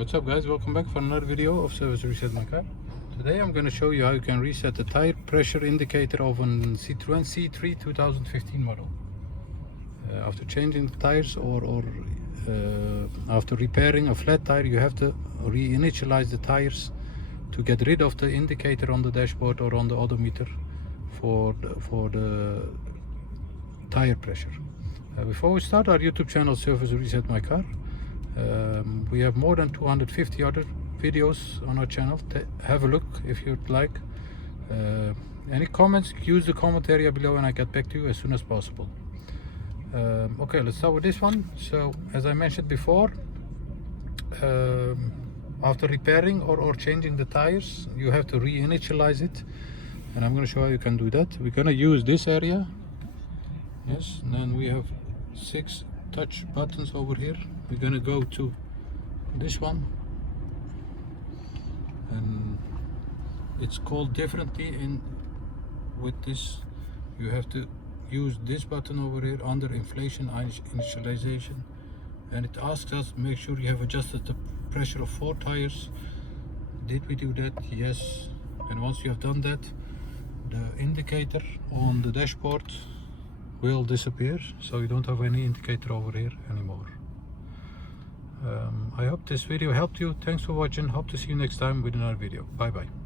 What's up guys, welcome back for another video of Service Reset My Car. Today I'm going to show you how you can reset the tire pressure indicator of a Citroen C3 2015 model. After changing the tires or after repairing a flat tire, you have to reinitialize the tires to get rid of the indicator on the dashboard or on the odometer for the tire pressure. Before we start our YouTube channel Service Reset My Car, we have more than 250 other videos on our channel. Have a look if you'd like. Any comments, use the comment area below and I get back to you as soon as possible. Okay, let's start with this one. So as I mentioned before, after repairing or changing the tires, you have to reinitialize it, and I'm going to show how you can do that. We're going to use this area, yes, and then we have 6 touch buttons over here. We're going to go to this one, and it's called differently with this. You have to use this button over here under inflation initialization, and it asks us make sure you have adjusted the pressure of 4 tires. Did we do that? Yes. And once you have done that, the indicator on the dashboard will disappear, so you don't have any indicator over here anymore. I hope this video helped you. Thanks for watching. Hope to see you next time with another video. Bye bye.